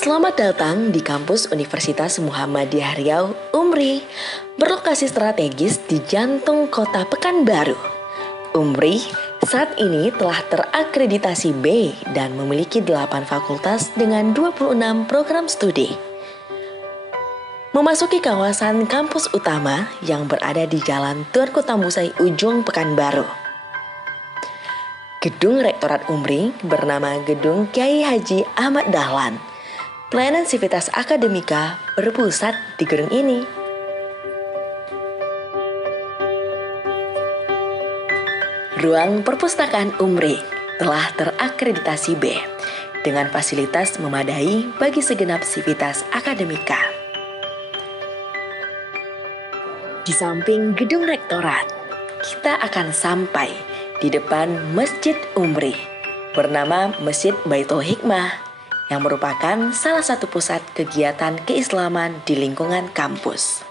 Selamat datang di kampus Universitas Muhammadiyah Riau, UMRI, berlokasi strategis di jantung kota Pekanbaru. UMRI saat ini telah terakreditasi B dan memiliki 8 fakultas dengan 26 program studi. Memasuki kawasan kampus utama yang berada di Jalan Tuanku Tambusai Ujung Pekanbaru. Gedung Rektorat UMRI bernama Gedung Kiai Haji Ahmad Dahlan. Pelayanan Sivitas Akademika berpusat di gedung ini. Ruang perpustakaan UMRI telah terakreditasi B dengan fasilitas memadai bagi segenap Sivitas Akademika. Di samping gedung rektorat, kita akan sampai di depan Masjid UMRI bernama Masjid Baitul Hikmah yang merupakan salah satu pusat kegiatan keislaman di lingkungan kampus.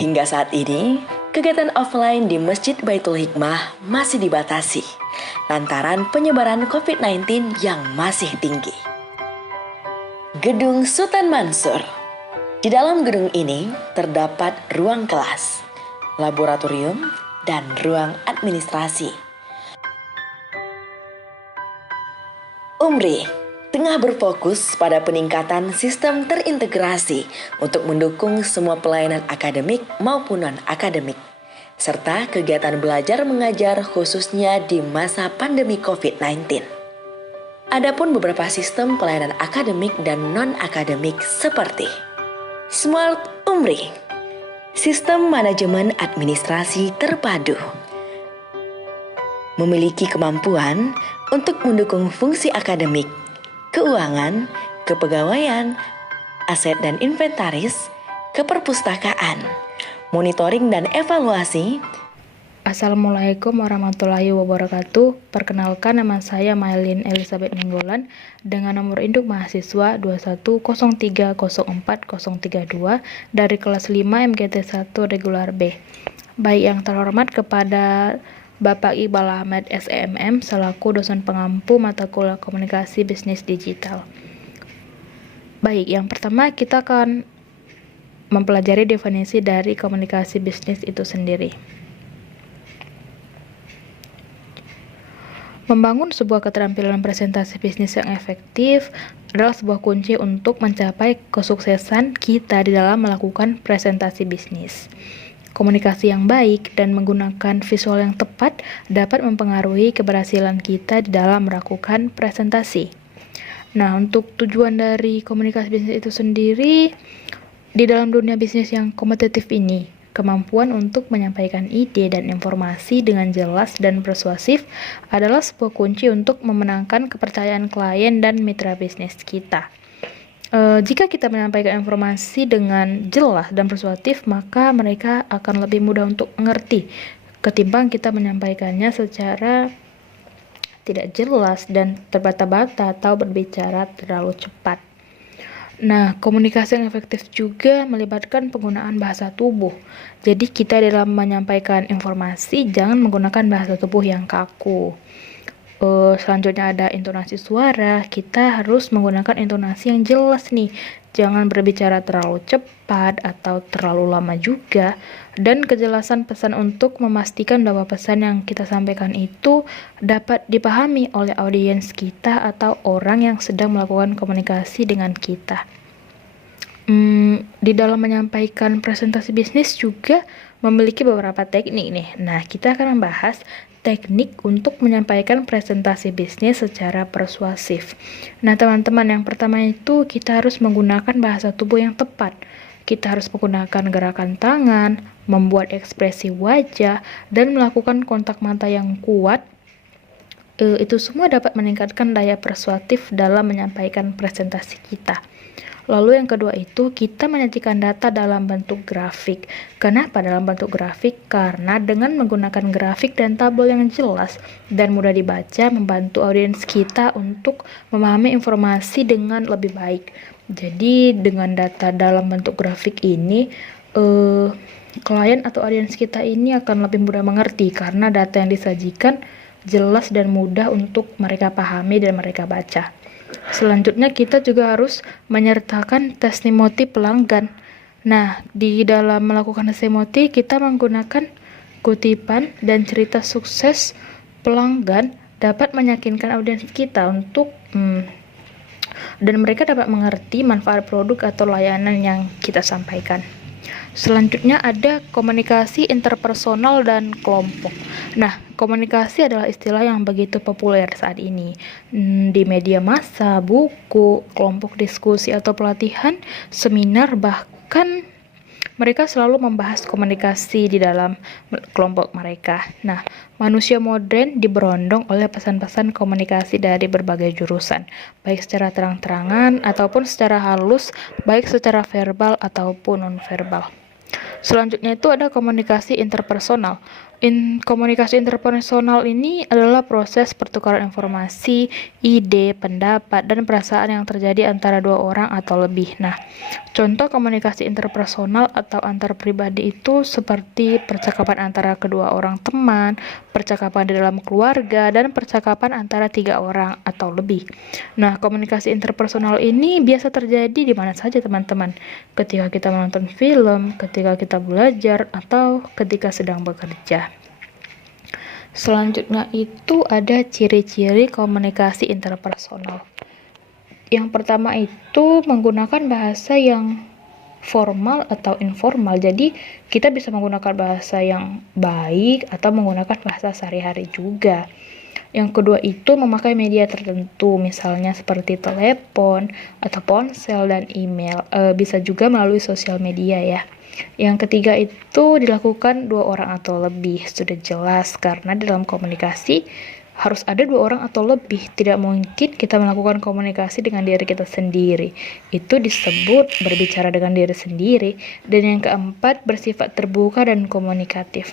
Hingga saat ini, kegiatan offline di Masjid Baitul Hikmah masih dibatasi lantaran penyebaran COVID-19 yang masih tinggi. Gedung Sultan Mansur. Di dalam gedung ini terdapat ruang kelas, laboratorium, dan ruang administrasi. UMRI tengah berfokus pada peningkatan sistem terintegrasi untuk mendukung semua pelayanan akademik maupun non-akademik, serta kegiatan belajar mengajar khususnya di masa pandemi COVID-19. Adapun beberapa sistem pelayanan akademik dan non-akademik seperti Smart UMRI, Sistem Manajemen Administrasi Terpadu, memiliki kemampuan untuk mendukung fungsi akademik, keuangan, kepegawaian, aset dan inventaris, keperpustakaan, monitoring dan evaluasi. Assalamualaikum warahmatullahi wabarakatuh. Perkenalkan, nama saya Maylin Elizabeth Ninggolan dengan nomor induk mahasiswa 210304032 dari kelas 5 MGT 1 regular B. Baik yang terhormat kepada Bapak Iqbal Ahmad SEMM selaku dosen pengampu mata kuliah komunikasi bisnis digital. Baik, yang pertama kita akan mempelajari definisi dari komunikasi bisnis itu sendiri. Membangun sebuah keterampilan presentasi bisnis yang efektif adalah sebuah kunci untuk mencapai kesuksesan kita di dalam melakukan presentasi bisnis. Komunikasi yang baik dan menggunakan visual yang tepat dapat mempengaruhi keberhasilan kita di dalam melakukan presentasi. Nah, untuk tujuan dari komunikasi bisnis itu sendiri, di dalam dunia bisnis yang kompetitif ini, kemampuan untuk menyampaikan ide dan informasi dengan jelas dan persuasif adalah sebuah kunci untuk memenangkan kepercayaan klien dan mitra bisnis kita. Jika kita menyampaikan informasi dengan jelas dan persuasif, maka mereka akan lebih mudah untuk mengerti ketimbang kita menyampaikannya secara tidak jelas dan terbata-bata atau berbicara terlalu cepat. Nah, komunikasi yang efektif juga melibatkan penggunaan bahasa tubuh. Jadi kita dalam menyampaikan informasi jangan menggunakan bahasa tubuh yang kaku. Selanjutnya ada intonasi suara. Kita harus menggunakan intonasi yang jelas nih. Jangan berbicara terlalu cepat atau terlalu lama juga. Dan kejelasan pesan untuk memastikan bahwa pesan yang kita sampaikan itu dapat dipahami oleh audiens kita atau orang yang sedang melakukan komunikasi dengan kita. Di dalam menyampaikan presentasi bisnis juga memiliki beberapa teknik nih. Nah, kita akan membahas teknik untuk menyampaikan presentasi bisnis secara persuasif. Nah, teman-teman, yang pertama itu kita harus menggunakan bahasa tubuh yang tepat. Kita harus menggunakan gerakan tangan, membuat ekspresi wajah, dan melakukan kontak mata yang kuat. Itu semua dapat meningkatkan daya persuasif dalam menyampaikan presentasi kita. Lalu yang kedua itu kita menyajikan data dalam bentuk grafik. Kenapa dalam bentuk grafik? Karena dengan menggunakan grafik dan tabel yang jelas dan mudah dibaca membantu audiens kita untuk memahami informasi dengan lebih baik. Jadi dengan data dalam bentuk grafik ini klien atau audiens kita ini akan lebih mudah mengerti karena data yang disajikan jelas dan mudah untuk mereka pahami dan mereka baca. Selanjutnya kita juga harus menyertakan testimoni pelanggan. Nah, di dalam melakukan testimoni kita menggunakan kutipan dan cerita sukses pelanggan dapat meyakinkan audiens kita untuk dan mereka dapat mengerti manfaat produk atau layanan yang kita sampaikan. Selanjutnya ada komunikasi interpersonal dan kelompok. Nah, komunikasi adalah istilah yang begitu populer saat ini. Di media massa, buku, kelompok diskusi atau pelatihan, seminar, bahkan mereka selalu membahas komunikasi di dalam kelompok mereka. Nah, manusia modern diberondong oleh pesan-pesan komunikasi dari berbagai jurusan, baik secara terang-terangan ataupun secara halus, baik secara verbal ataupun non-verbal. Selanjutnya itu ada komunikasi interpersonal. Komunikasi interpersonal ini adalah proses pertukaran informasi, ide, pendapat, dan perasaan yang terjadi antara dua orang atau lebih. Nah, contoh komunikasi interpersonal atau antar pribadi itu seperti percakapan antara kedua orang teman, percakapan di dalam keluarga, dan percakapan antara 3 orang atau lebih. Nah, komunikasi interpersonal ini biasa terjadi di mana saja teman-teman. Ketika kita menonton film, ketika kita belajar, atau ketika sedang bekerja. Selanjutnya itu ada ciri-ciri komunikasi interpersonal. Yang pertama itu menggunakan bahasa yang formal atau informal. Jadi kita bisa menggunakan bahasa yang baik atau menggunakan bahasa sehari-hari juga. Yang kedua itu memakai media tertentu, misalnya seperti telepon atau ponsel dan email. Bisa juga melalui sosial media ya. Yang ketiga itu dilakukan 2 orang atau lebih. Sudah jelas karena dalam komunikasi harus ada 2 orang atau lebih. Tidak mungkin kita melakukan komunikasi dengan diri kita sendiri. Itu disebut berbicara dengan diri sendiri. Dan yang keempat bersifat terbuka dan komunikatif.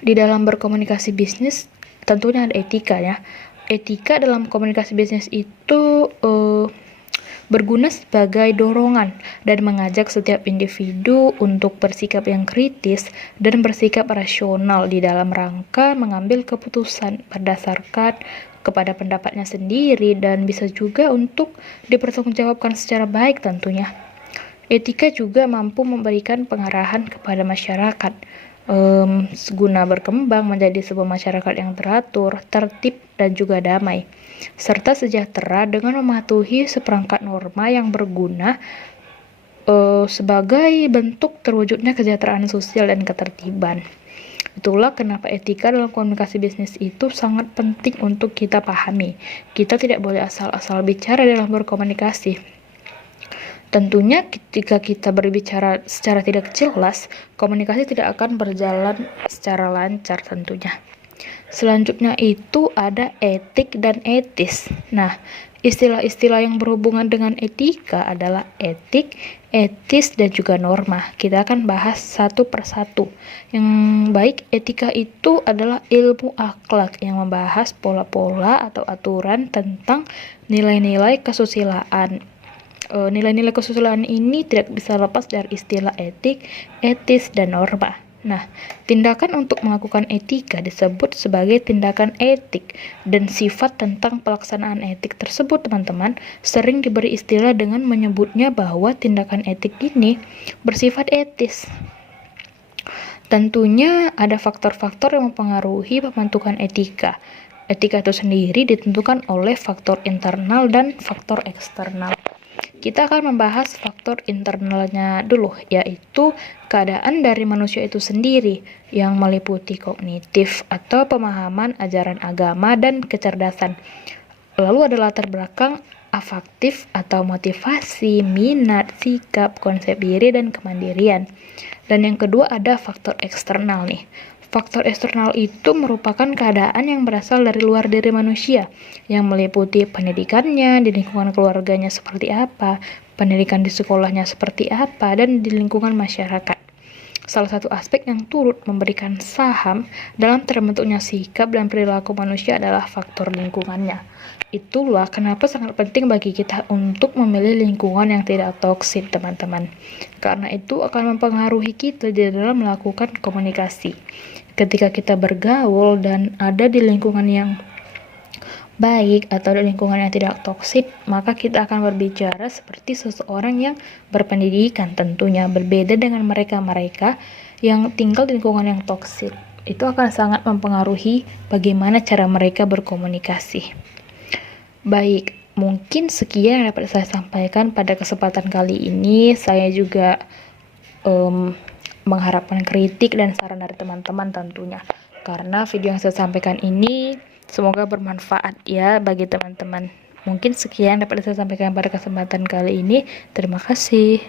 Di dalam berkomunikasi bisnis tentunya ada etika ya. Etika dalam komunikasi bisnis itu berguna sebagai dorongan dan mengajak setiap individu untuk bersikap yang kritis dan bersikap rasional di dalam rangka mengambil keputusan berdasarkan kepada pendapatnya sendiri dan bisa juga untuk dipertanggungjawabkan secara baik tentunya. Etika juga mampu memberikan pengarahan kepada masyarakat guna berkembang menjadi sebuah masyarakat yang teratur, tertib, dan juga damai, serta sejahtera dengan mematuhi seperangkat norma yang berguna sebagai bentuk terwujudnya kesejahteraan sosial dan ketertiban. Itulah kenapa etika dalam komunikasi bisnis itu sangat penting untuk kita pahami. Kita tidak boleh asal-asal bicara dalam berkomunikasi. Tentunya ketika kita berbicara secara tidak jelas, komunikasi tidak akan berjalan secara lancar tentunya. Selanjutnya itu ada etik dan etis. Nah, istilah-istilah yang berhubungan dengan etika adalah etik, etis, dan juga norma. Kita akan bahas satu persatu. Yang baik, etika itu adalah ilmu akhlak yang membahas pola-pola atau aturan tentang nilai-nilai kesusilaan. Nilai-nilai kesusilaan ini tidak bisa lepas dari istilah etik, etis, dan norma. Nah, tindakan untuk melakukan etika disebut sebagai tindakan etik dan sifat tentang pelaksanaan etik tersebut, teman-teman, sering diberi istilah dengan menyebutnya bahwa tindakan etik ini bersifat etis. Tentunya ada faktor-faktor yang mempengaruhi pembentukan etika. Etika itu sendiri ditentukan oleh faktor internal dan faktor eksternal. Kita akan membahas faktor internalnya dulu, yaitu keadaan dari manusia itu sendiri yang meliputi kognitif atau pemahaman ajaran agama dan kecerdasan. Lalu ada latar belakang afektif atau motivasi, minat, sikap, konsep diri, dan kemandirian. Dan yang kedua ada faktor eksternal nih. Faktor eksternal itu merupakan keadaan yang berasal dari luar diri manusia, yang meliputi pendidikannya, di lingkungan keluarganya seperti apa, pendidikan di sekolahnya seperti apa, dan di lingkungan masyarakat. Salah satu aspek yang turut memberikan saham dalam terbentuknya sikap dan perilaku manusia adalah faktor lingkungannya. Itulah kenapa sangat penting bagi kita untuk memilih lingkungan yang tidak toksik, teman-teman. Karena itu akan mempengaruhi kita di dalam melakukan komunikasi. Ketika kita bergaul dan ada di lingkungan yang baik atau di lingkungan yang tidak toksik, maka kita akan berbicara seperti seseorang yang berpendidikan, tentunya berbeda dengan mereka-mereka yang tinggal di lingkungan yang toksik. Itu akan sangat mempengaruhi bagaimana cara mereka berkomunikasi. Baik, mungkin sekian yang dapat saya sampaikan pada kesempatan kali ini. Saya juga mengharapkan kritik dan saran dari teman-teman tentunya, karena video yang saya sampaikan ini semoga bermanfaat ya bagi teman-teman. Mungkin sekian dapat saya sampaikan pada kesempatan kali ini. Terima kasih.